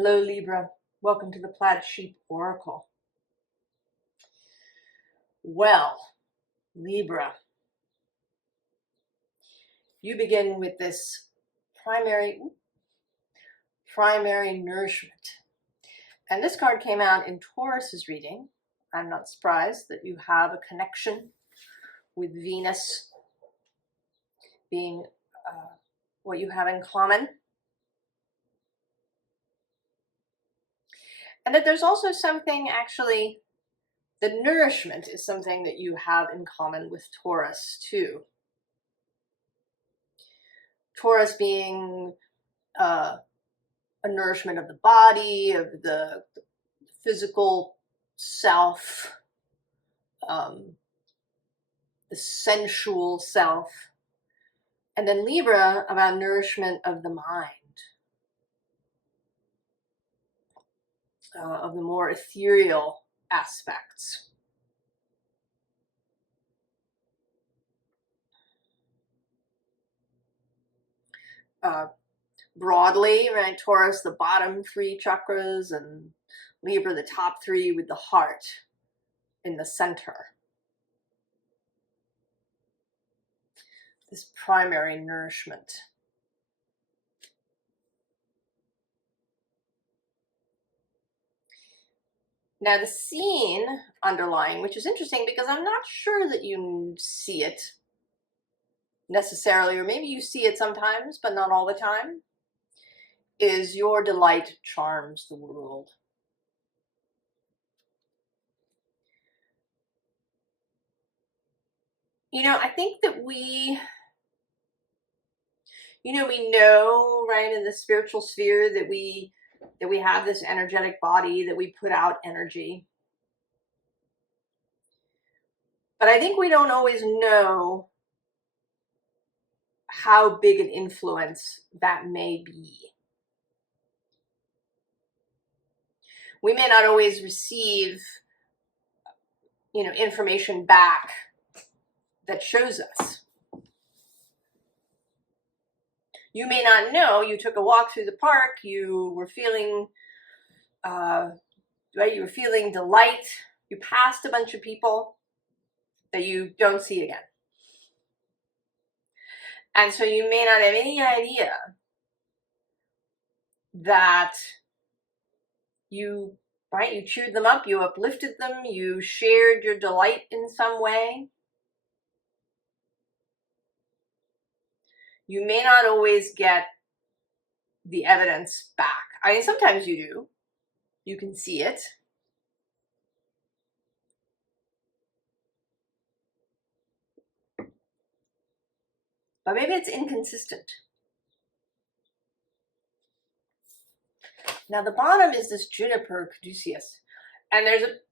Hello Libra, welcome to the Plaid Oracle. Well, Libra, you begin with this primary nourishment. And this card came out in Taurus's reading. I'm not surprised that you have a connection with Venus being what you have in common. And that there's also something, actually, the nourishment is something that you have in common with Taurus too. Taurus being a nourishment of the body, of the physical self, the sensual self. And then Libra about nourishment of the mind, of the more ethereal aspects. Broadly, right, Taurus, the bottom three chakras, and Libra, the top three, with the heart in the center. This primary nourishment. Now the scene underlying, which is interesting because I'm not sure that you see it necessarily, or maybe you see it sometimes, but not all the time, is your delight charms the world. You know, I think that we know, right, in the spiritual sphere that we have this energetic body, that we put out energy. But I think we don't always know how big an influence that may be. We may not always receive, information back that shows us. You may not know, you took a walk through the park, you were feeling, you were feeling delight, you passed a bunch of people that you don't see again. And so you may not have any idea that you cheered them up, you uplifted them, you shared your delight in some way. You may not always get the evidence back. I mean, sometimes you do. You can see it. But maybe it's inconsistent. Now the bottom is this Juniper Caduceus. And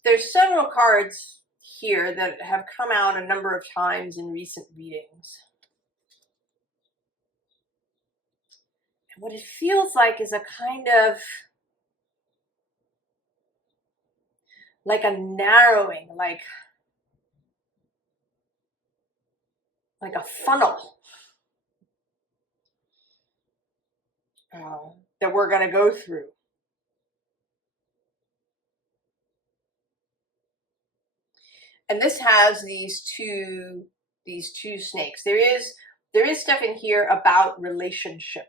there's several cards here that have come out a number of times in recent readings. And what it feels like is a kind of like a narrowing, like a funnel that we're going to go through. And this has these two snakes. There is stuff in here about relationship.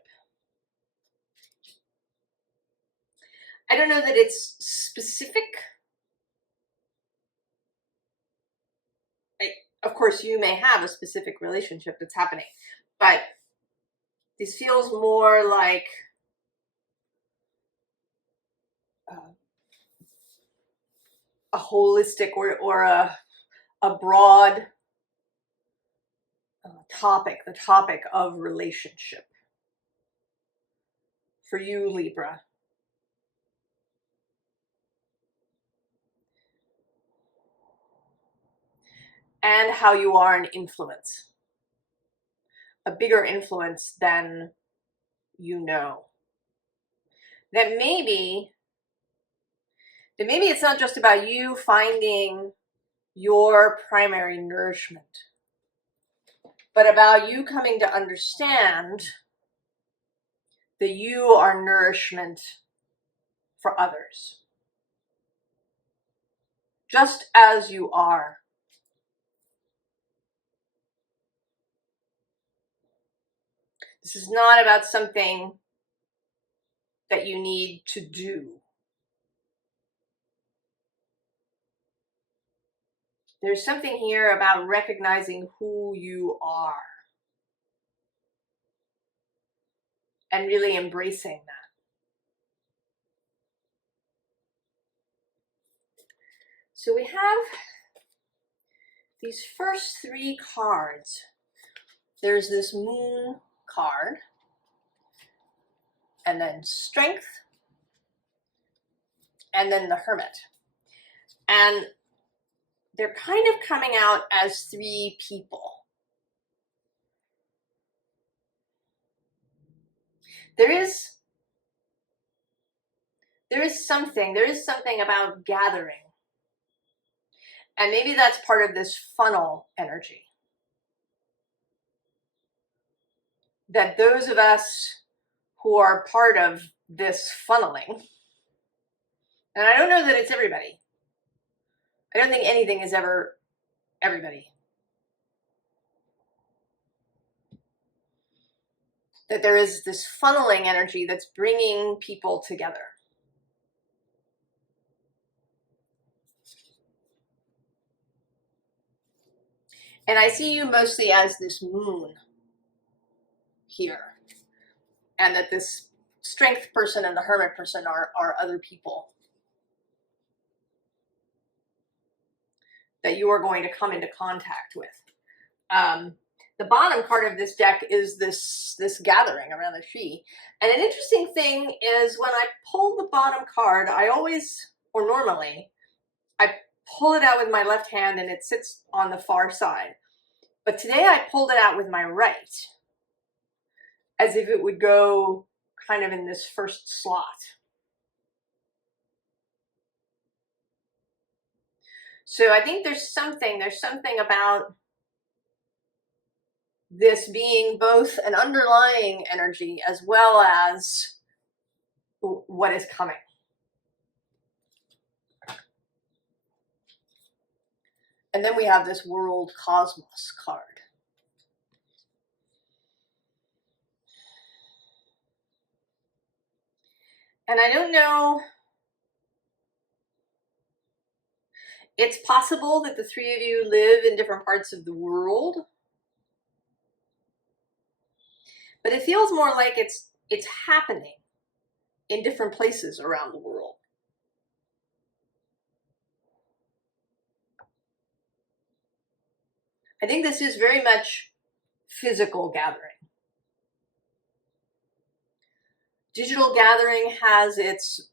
I don't know that it's specific. Of course, you may have a specific relationship that's happening, but this feels more like a holistic or a broad topic, the topic of relationship for you, Libra. And how you are an influence, a bigger influence than you know. That maybe it's not just about you finding your primary nourishment, but about you coming to understand that you are nourishment for others, just as you are. This is not about something that you need to do. There's something here about recognizing who you are and really embracing that. So we have these first three cards. There's this Moon card, and then Strength, and then the Hermit. And they're kind of coming out as three people. There is something about gathering. And maybe that's part of this funnel energy. That those of us who are part of this funneling, and I don't know that it's everybody. I don't think anything is ever everybody. That there is this funneling energy that's bringing people together. And I see you mostly as this moon here. And that this strength person and the hermit person are other people that you are going to come into contact with. The bottom card of this deck is this gathering around the tree. And an interesting thing is when I pull the bottom card, I always, or normally, I pull it out with my left hand and it sits on the far side. But today I pulled it out with my right, as if it would go kind of in this first slot. So I think there's something about this being both an underlying energy as well as what is coming. And then we have this World Cosmos card. And I don't know, it's possible that the three of you live in different parts of the world. But it feels more like it's happening in different places around the world. I think this is very much physical gathering. Digital gathering has its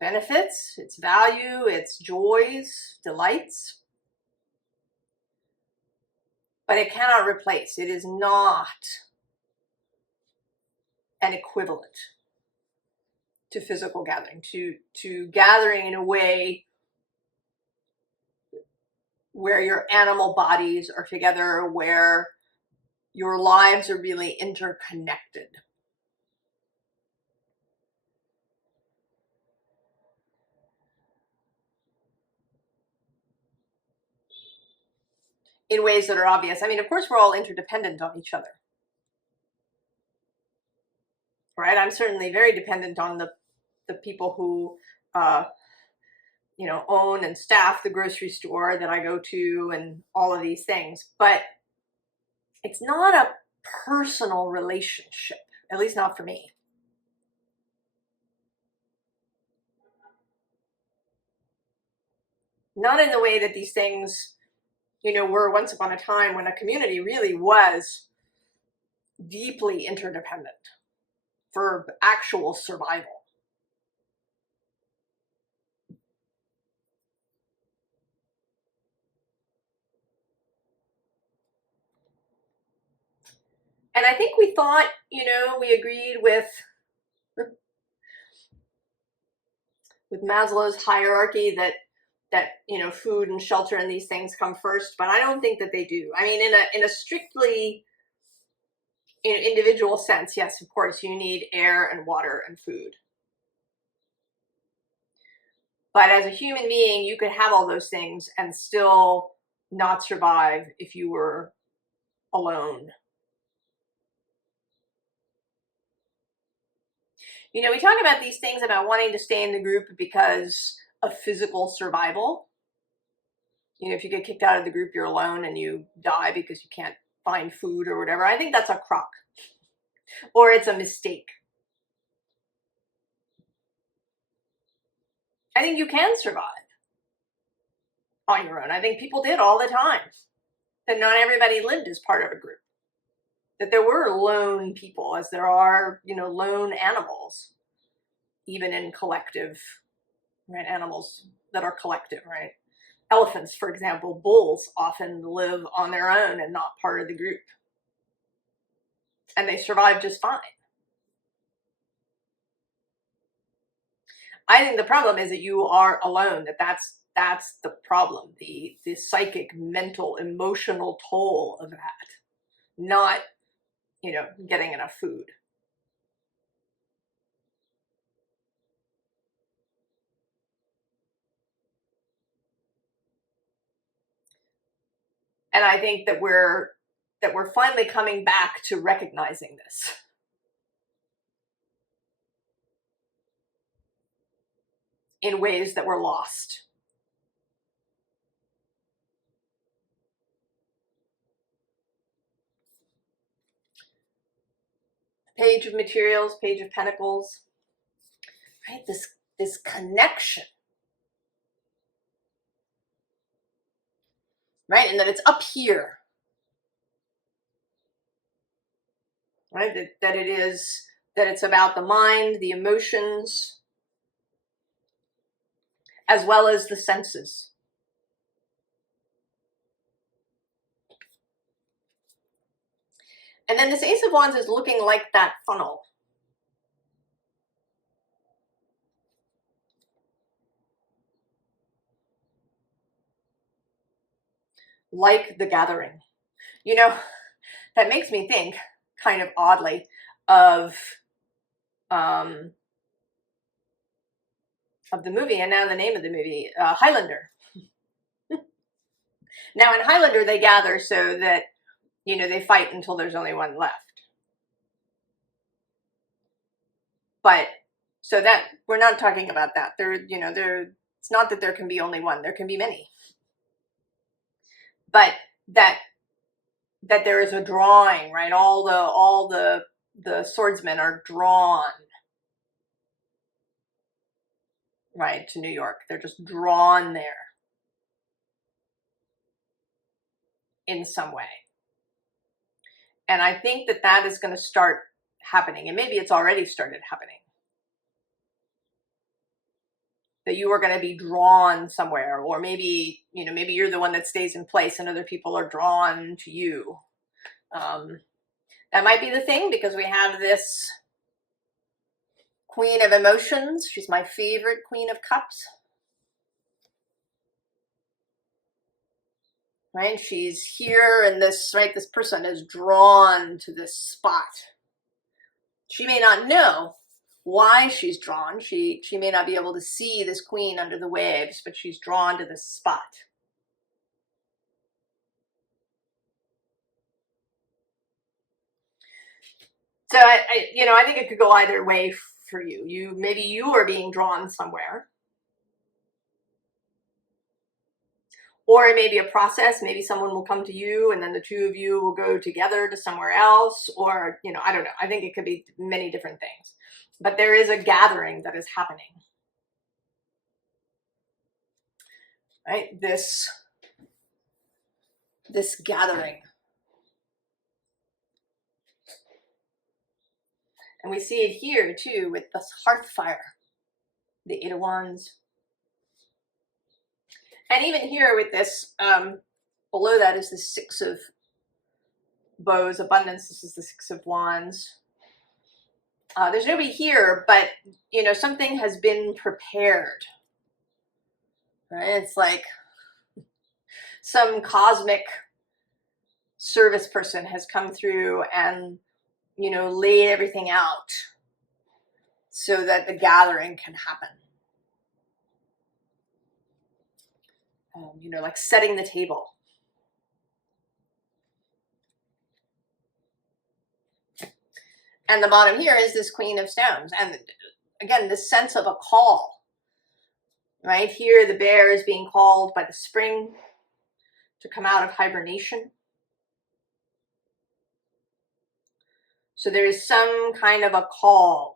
benefits, its value, its joys, delights. But it cannot replace, it is not an equivalent to physical gathering, to gathering in a way where your animal bodies are together, where your lives are really interconnected. In ways that are obvious. I mean, of course, we're all interdependent on each other. Right? I'm certainly very dependent on the people who own and staff the grocery store that I go to and all of these things. But it's not a personal relationship, at least not for me. Not in the way that these things, were once upon a time when a community really was deeply interdependent for actual survival. And I think we thought, we agreed with Maslow's hierarchy that food and shelter and these things come first, but I don't think that they do. I mean, in a strictly individual sense, yes, of course, you need air and water and food. But as a human being, you could have all those things and still not survive if you were alone. You know, we talk about these things about wanting to stay in the group because of physical survival. You know, if you get kicked out of the group, you're alone and you die because you can't find food or whatever. I think that's a crock, or it's a mistake. I think you can survive on your own. I think people did all the time. That not everybody lived as part of a group. That there were lone people, as there are, you know, lone animals, even in collective, right? Animals that are collective, right? Elephants, for example, bulls often live on their own and not part of the group. And they survive just fine. I think the problem is that you are alone, that's the problem, the psychic, mental, emotional toll of that, not, you know, getting enough food. And I think that we're finally coming back to recognizing this. In ways that were lost. Page of Materials, Page of Pentacles, right? This connection, right? And that it's up here, right? That it's about the mind, the emotions, as well as the senses. And then this Ace of Wands is looking like that funnel. Like the Gathering. You know, that makes me think, kind of oddly, of the movie, and now the name of the movie, Highlander. Now in Highlander, they gather so that, you know, they fight until there's only one left. But so that we're not talking about that. It's not that there can be only one, there can be many. But that there is a drawing, right? All the swordsmen are drawn, right, to New York. They're just drawn there in some way. And I think that is going to start happening, and maybe it's already started happening. That you are going to be drawn somewhere, or maybe, you know, maybe you're the one that stays in place and other people are drawn to you. That might be the thing, because we have this Queen of Emotions. She's my favorite Queen of Cups. Right? She's here, and this person is drawn to this spot. She may not know why she's drawn. She may not be able to see this queen under the waves, but she's drawn to this spot. So I think it could go either way for you. Maybe you are being drawn somewhere, or it may be a process. Maybe someone will come to you, and then the two of you will go together to somewhere else, or, you know, I don't know. I think it could be many different things. But there is a gathering that is happening. Right? This gathering. And we see it here too with this hearth fire, the Eight of Wands. And even here with this, below that is the Six of Bows, abundance. This is the Six of Wands. There's nobody here, but, you know, something has been prepared. Right? It's like some cosmic service person has come through and, you know, laid everything out so that the gathering can happen. you know, like setting the table. And the bottom here is this Queen of Stones. And again, this sense of a call, right? Here, the bear is being called by the spring to come out of hibernation. So there is some kind of a call.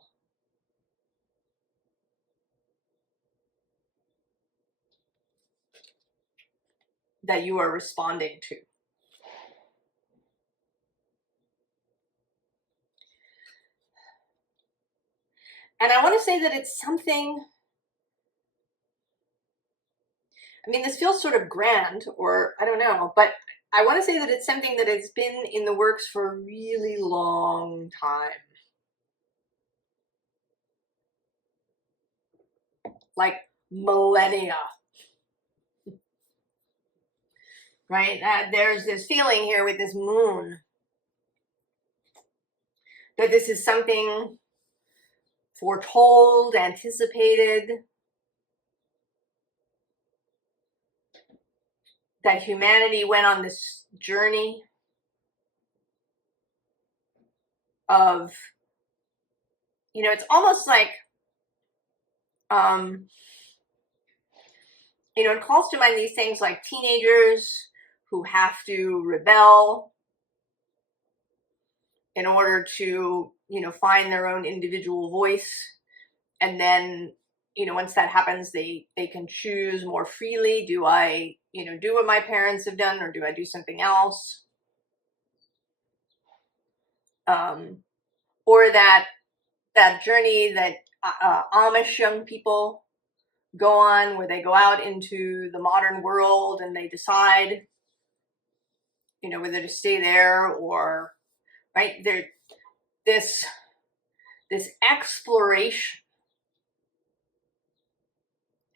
That you are responding to. And I want to say that it's something, I mean, this feels sort of grand, or I don't know, but I want to say that it's something that has been in the works for a really long time. Like millennia. Right? There's this feeling here with this moon that this is something foretold, anticipated, that humanity went on this journey of, you know, it's almost like, you know, it calls to mind these things like teenagers who have to rebel in order to, you know, find their own individual voice. And then, you know, once that happens, they can choose more freely. Do I, you know, do what my parents have done, or do I do something else? Or that journey that Amish young people go on, where they go out into the modern world and they decide, you know, whether to stay there or, right, there, this exploration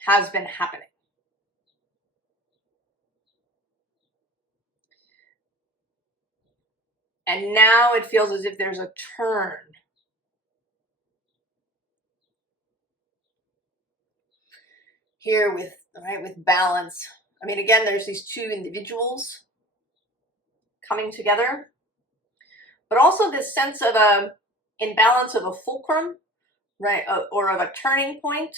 has been happening. And now it feels as if there's a turn. Here with, right, with balance. I mean, again, there's these two individuals coming together, but also this sense of a imbalance of a fulcrum, right, or of a turning point.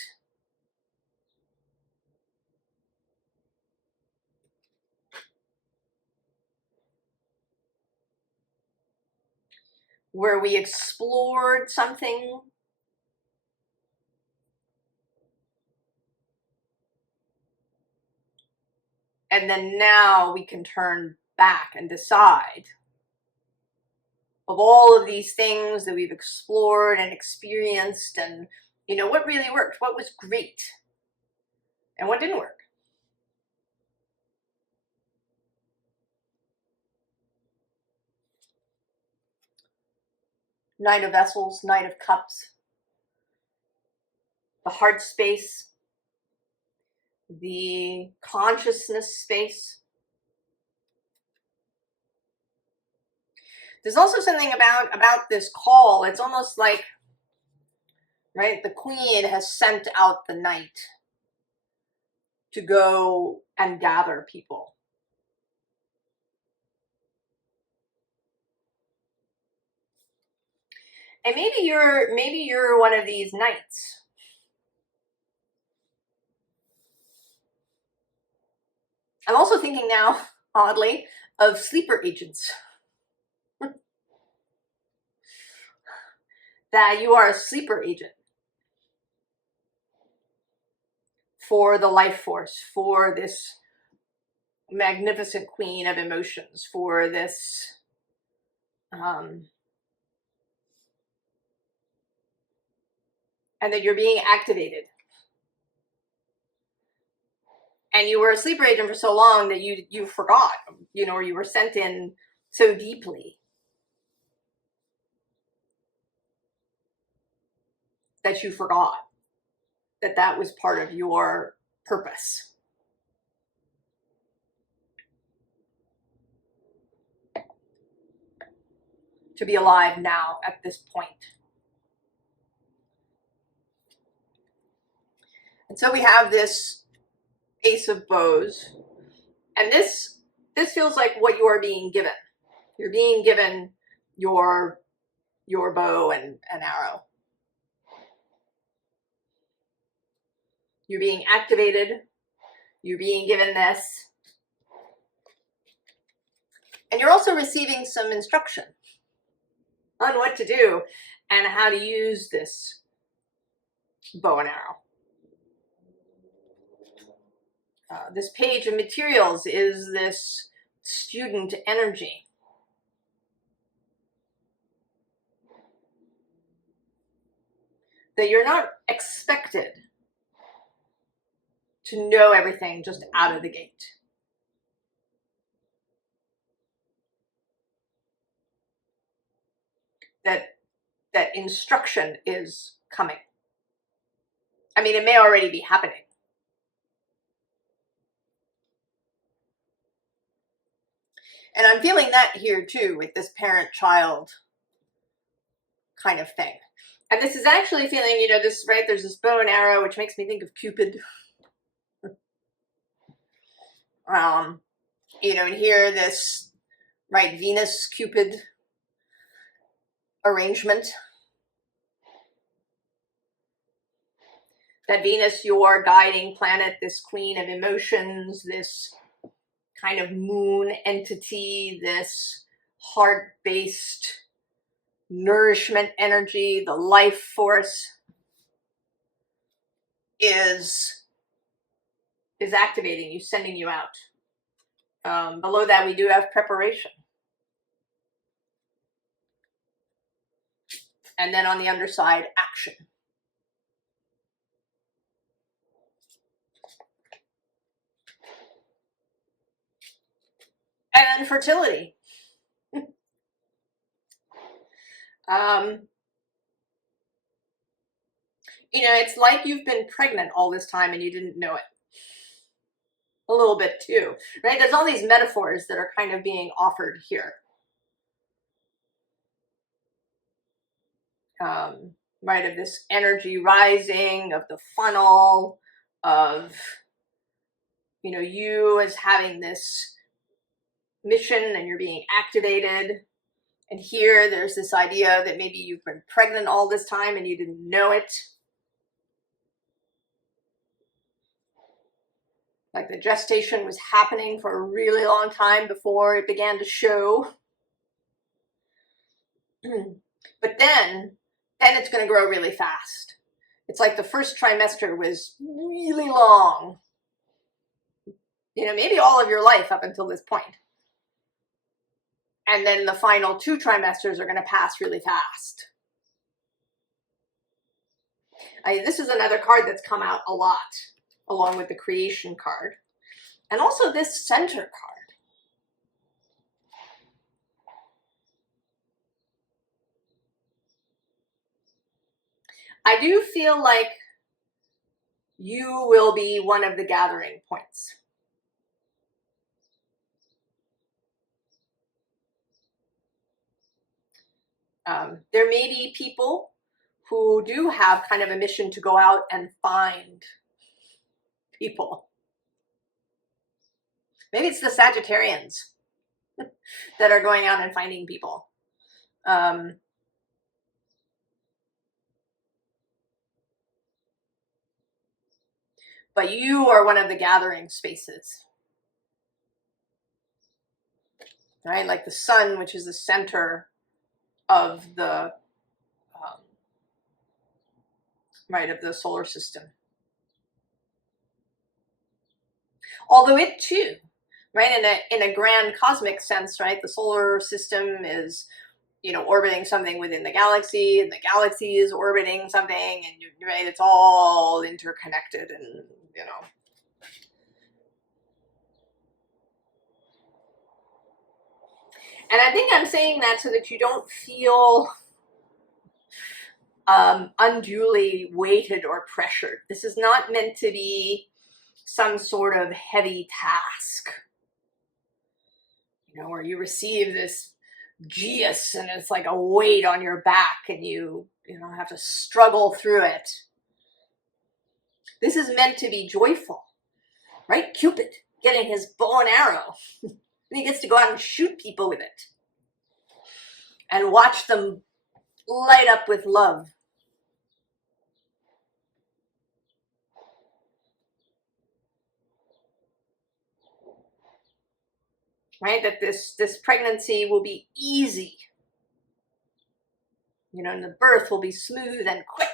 Where we explored something and then now we can turn back and decide of all of these things that we've explored and experienced, and, you know, what really worked, what was great, and what didn't work. Knight of Vessels, Knight of Cups, the heart space, the consciousness space. There's also something about this call. It's almost like, right, the queen has sent out the knight to go and gather people. And maybe you're one of these knights. I'm also thinking now, oddly, of sleeper agents. That you are a sleeper agent for the life force, for this magnificent queen of emotions, for this and that you're being activated. And you were a sleeper agent for so long that you forgot, you know, or you were sent in so deeply that you forgot that that was part of your purpose. To be alive now at this point. And so we have this Ace of Bows. And this feels like what you are being given. You're being given your bow and arrow. You're being activated. You're being given this. And you're also receiving some instruction on what to do and how to use this bow and arrow. This page of materials is this student energy. That you're not expected to know everything just out of the gate. That instruction is coming. I mean, it may already be happening. And I'm feeling that here too with this parent-child kind of thing. And this is actually feeling, you know, this, right, there's this bow and arrow, which makes me think of Cupid. You know, and here this, right, Venus-Cupid arrangement. That Venus, your guiding planet, this queen of emotions, this kind of moon entity, this heart-based nourishment energy, the life force is activating you, sending you out. Below that, we do have preparation. And then on the underside, action. And then fertility. You know, it's like you've been pregnant all this time and you didn't know it. A little bit too, right? There's all these metaphors that are kind of being offered here. Right, of this energy rising, of the funnel, of, you know, you as having this mission and you're being activated. And here there's this idea that maybe you've been pregnant all this time and you didn't know it. Like the gestation was happening for a really long time before it began to show. But then it's going to grow really fast. It's like the first trimester was really long. You know, maybe all of your life up until this point. And then the final 2 trimesters are going to pass really fast. This is another card that's come out a lot, along with the creation card. And also this center card. I do feel like you will be one of the gathering points. There may be people who do have kind of a mission to go out and find people. Maybe it's the Sagittarians that are going out and finding people. But you are one of the gathering spaces. Right? Like the sun, which is the center of the right, of the solar system. Although it too, right, in a grand cosmic sense, right, the solar system is, you know, orbiting something within the galaxy, and the galaxy is orbiting something, and right, it's all interconnected, and you know. And I think I'm saying that so that you don't feel unduly weighted or pressured. This is not meant to be some sort of heavy task, you know, where you receive this geas and it's like a weight on your back and you know, have to struggle through it. This is meant to be joyful, right? Cupid getting his bow and arrow. And he gets to go out and shoot people with it and watch them light up with love. Right? That this pregnancy will be easy. You know, and the birth will be smooth and quick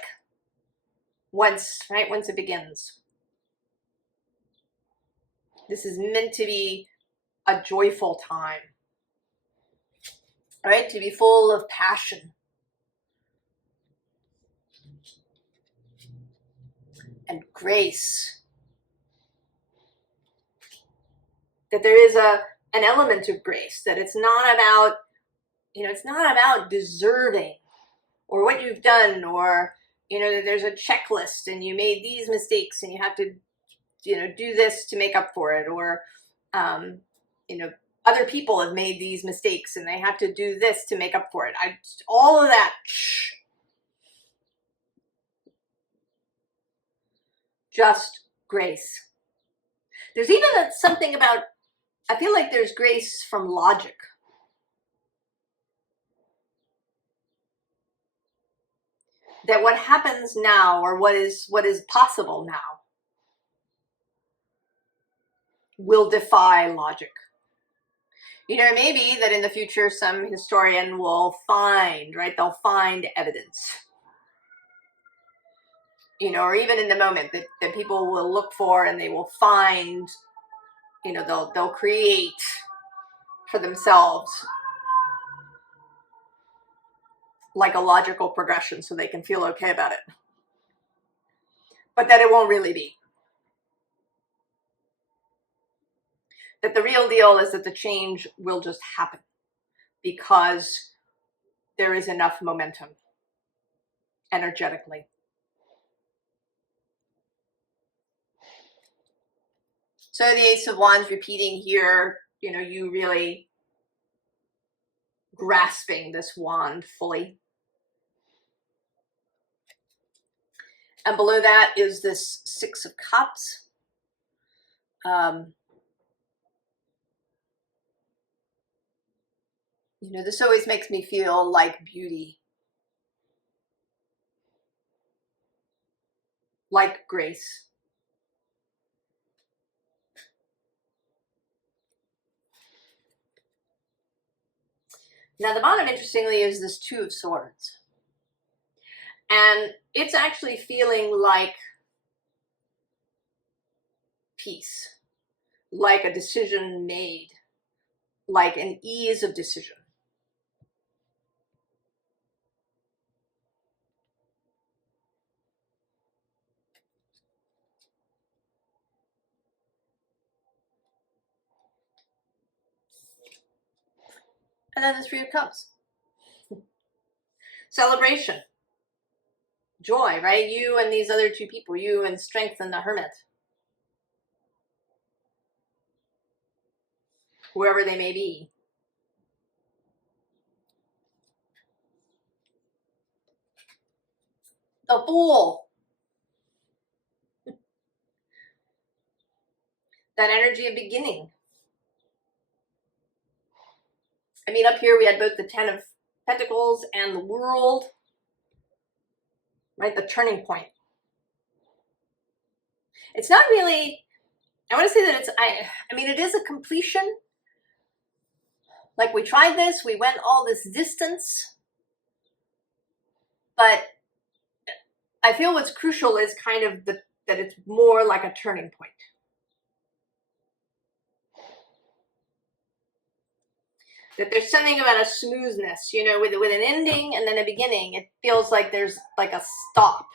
once it begins. This is meant to be a joyful time, right? To be full of passion and grace. That there is an element of grace, that it's not about, it's not about deserving or what you've done, or, that there's a checklist and you made these mistakes and you have to, do this to make up for it, or, other people have made these mistakes and they have to do this to make up for it. All of that, just grace. There's even something about, I feel like there's grace from logic. That what happens now, or what is possible now, will defy logic. Maybe that in the future some historian will find, right? They'll find evidence. Or even in the moment that people will look for, and they will find, they'll create for themselves like a logical progression so they can feel okay about it. But that it won't really be. That the real deal is that the change will just happen because there is enough momentum energetically. So the Ace of Wands repeating here, you really grasping this wand fully. And below that is this Six of Cups. This always makes me feel like beauty, like grace. Now the bottom, interestingly, is this Two of Swords. And it's actually feeling like peace, like a decision made, like an ease of decision. And then the Three of Cups. Celebration. Joy, right? You and these other two people, you and Strength and the Hermit. Whoever they may be. The Fool. That energy of beginning. I mean, up here we had both the Ten of Pentacles and the World. Right? The turning point. It's not really, I want to say that it's, I mean, it is a completion. Like, we tried this, we went all this distance. But I feel what's crucial is kind of that it's more like a turning point. That there's something about a smoothness, with an ending and then a beginning. It feels like there's like a stop.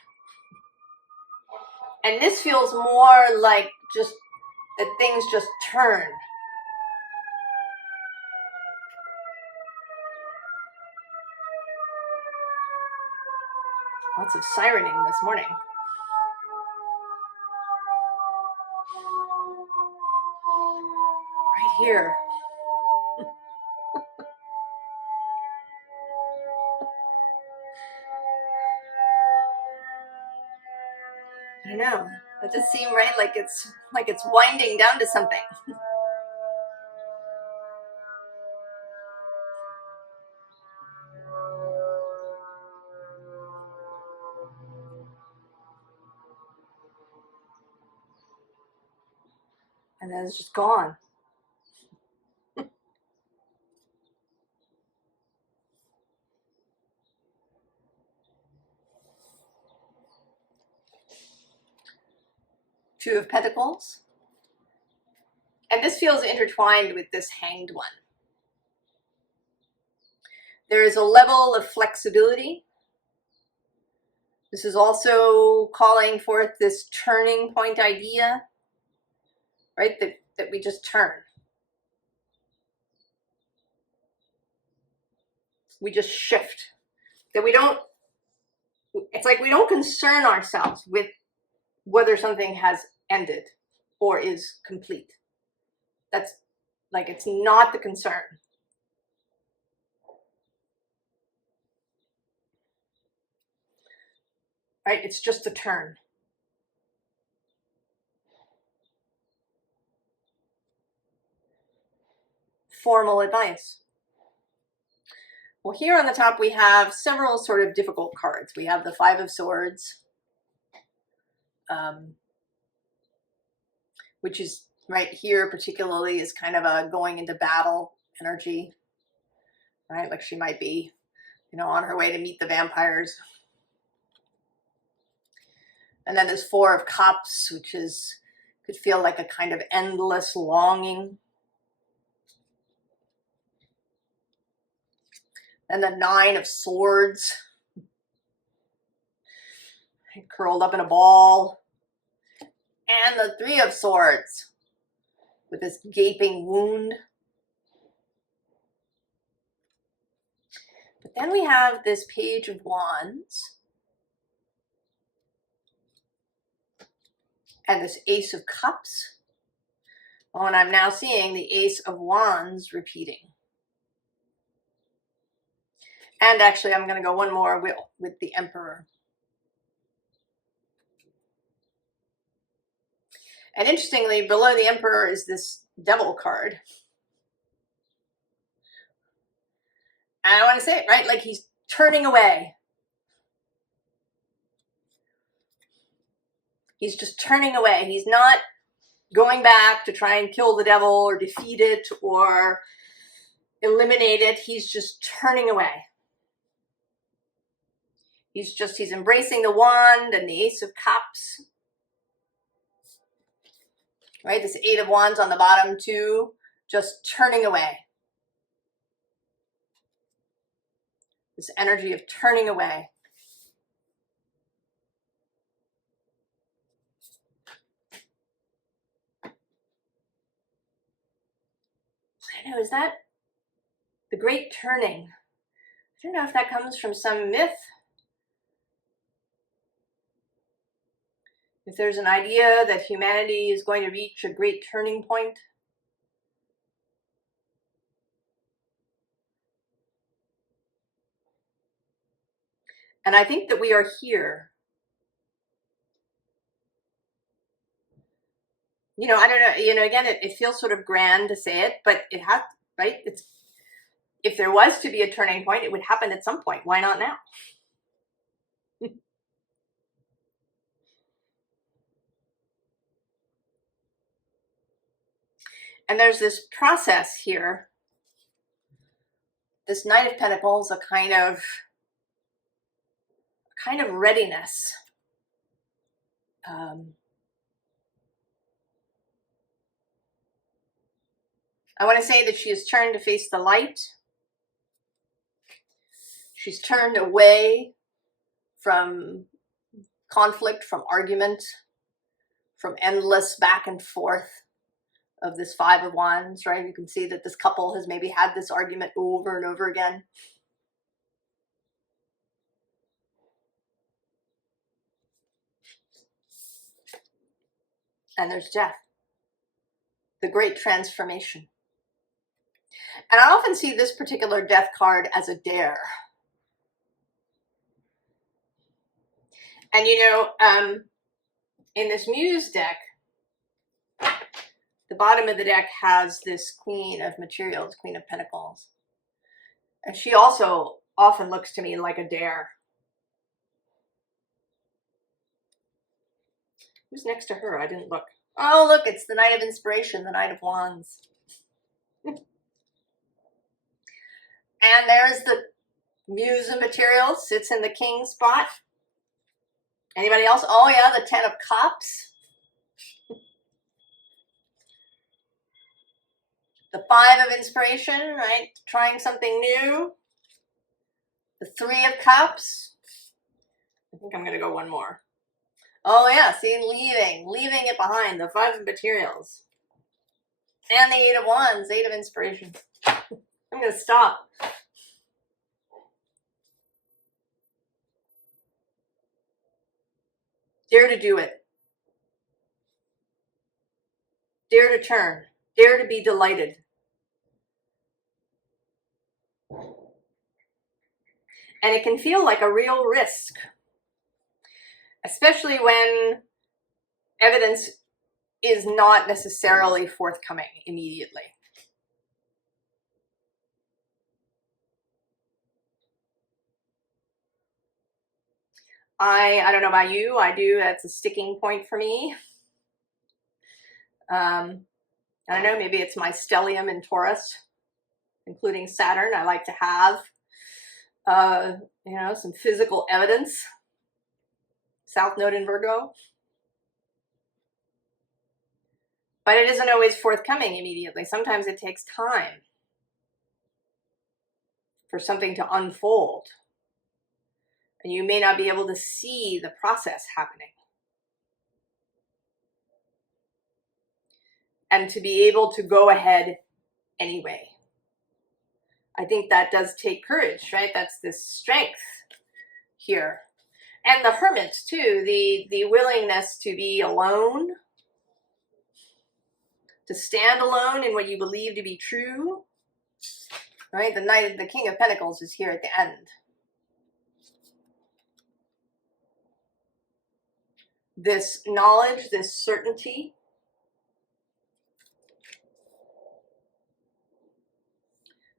And this feels more like just that things just turn. Lots of sirening this morning. Right here. I don't know. It does seem, right, like it's winding down to something. And then it's just gone. Two of Pentacles. And this feels intertwined with this Hanged one. There is a level of flexibility. This is also calling forth this turning point idea, right? That we just turn. We just shift. That we don't, it's like we don't concern ourselves with whether something has ended or is complete. That's like, it's not the concern. Right? It's just a turn. Formal advice. Well, here on the top, we have several sort of difficult cards. We have the Five of Swords, which is right here particularly is kind of a going into battle energy, right? Like she might be, you know, on her way to meet the vampires. And then there's Four of Cups, which is, could feel like a kind of endless longing. And the Nine of Swords, curled up in a ball. And the Three of Swords, with this gaping wound. But then we have this Page of Wands. And this Ace of Cups. Oh, and I'm now seeing the Ace of Wands repeating. And actually, I'm going to go one more with the Emperor. And interestingly, below the Emperor is this Devil card. And I want to say it, right? Like he's turning away. He's just turning away. He's not going back to try and kill the devil or defeat it or eliminate it. He's just turning away. He's embracing the wand and the Ace of Cups. Right, this Eight of Wands on the bottom too, just turning away. This energy of turning away. I know, is that the Great Turning? I don't know if that comes from some myth. If there's an idea that humanity is going to reach a great turning point. And I think that we are here. You know, I don't know, you know, again, it feels sort of grand to say it, but it has, right? It's, if there was to be a turning point, it would happen at some point. Why not now? And there's this process here. This Knight of Pentacles, a kind of readiness. I want to say that she has turned to face the light. She's turned away from conflict, from argument, from endless back and forth of this Five of Wands, right? You can see that this couple has maybe had this argument over and over again. And there's death, the great transformation. And I often see this particular death card as a dare. And you know, in this Muse deck, the bottom of the deck has this Queen of Materials, Queen of Pentacles. And she also often looks to me like a dare. Who's next to her? I didn't look. Oh, look, it's the Knight of Inspiration, the Knight of Wands. And there's the Muse of Materials, sits in the King spot. Anybody else? Oh yeah, the Ten of Cups. The Five of Inspiration, right? Trying something new. The Three of Cups. I think I'm going to go one more. Oh yeah, see, leaving it behind. The Five of Materials. And the Eight of Wands, Eight of Inspiration. I'm going to stop. Dare to do it. Dare to turn. Dare to be delighted. And it can feel like a real risk, especially when evidence is not necessarily forthcoming immediately. I don't know about you, I do, that's a sticking point for me. I don't know, maybe it's my stellium in Taurus, including Saturn. I like to have, you know, some physical evidence. South Node in Virgo. But it isn't always forthcoming immediately. Sometimes it takes time for something to unfold. And you may not be able to see the process happening. And to be able to go ahead anyway. I think that does take courage, right? That's this strength here. And the Hermit too, the willingness to be alone, to stand alone in what you believe to be true, right? The King of Pentacles is here at the end. This knowledge, this certainty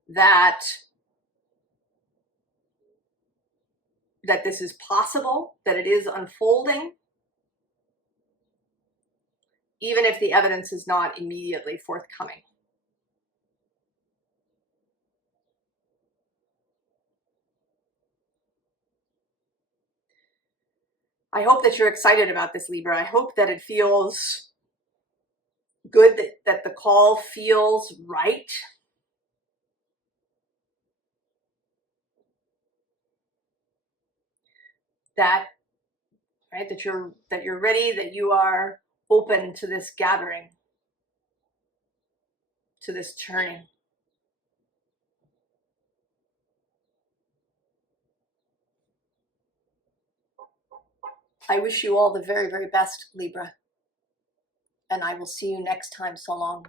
that this is possible, that it is unfolding, even if the evidence is not immediately forthcoming. I hope that you're excited about this, Libra. I hope that it feels good, that the call feels right. That, right, that you're ready, that you are open to this gathering, to this turning. I wish you all the very, very best, Libra. And I will see you next time. So long.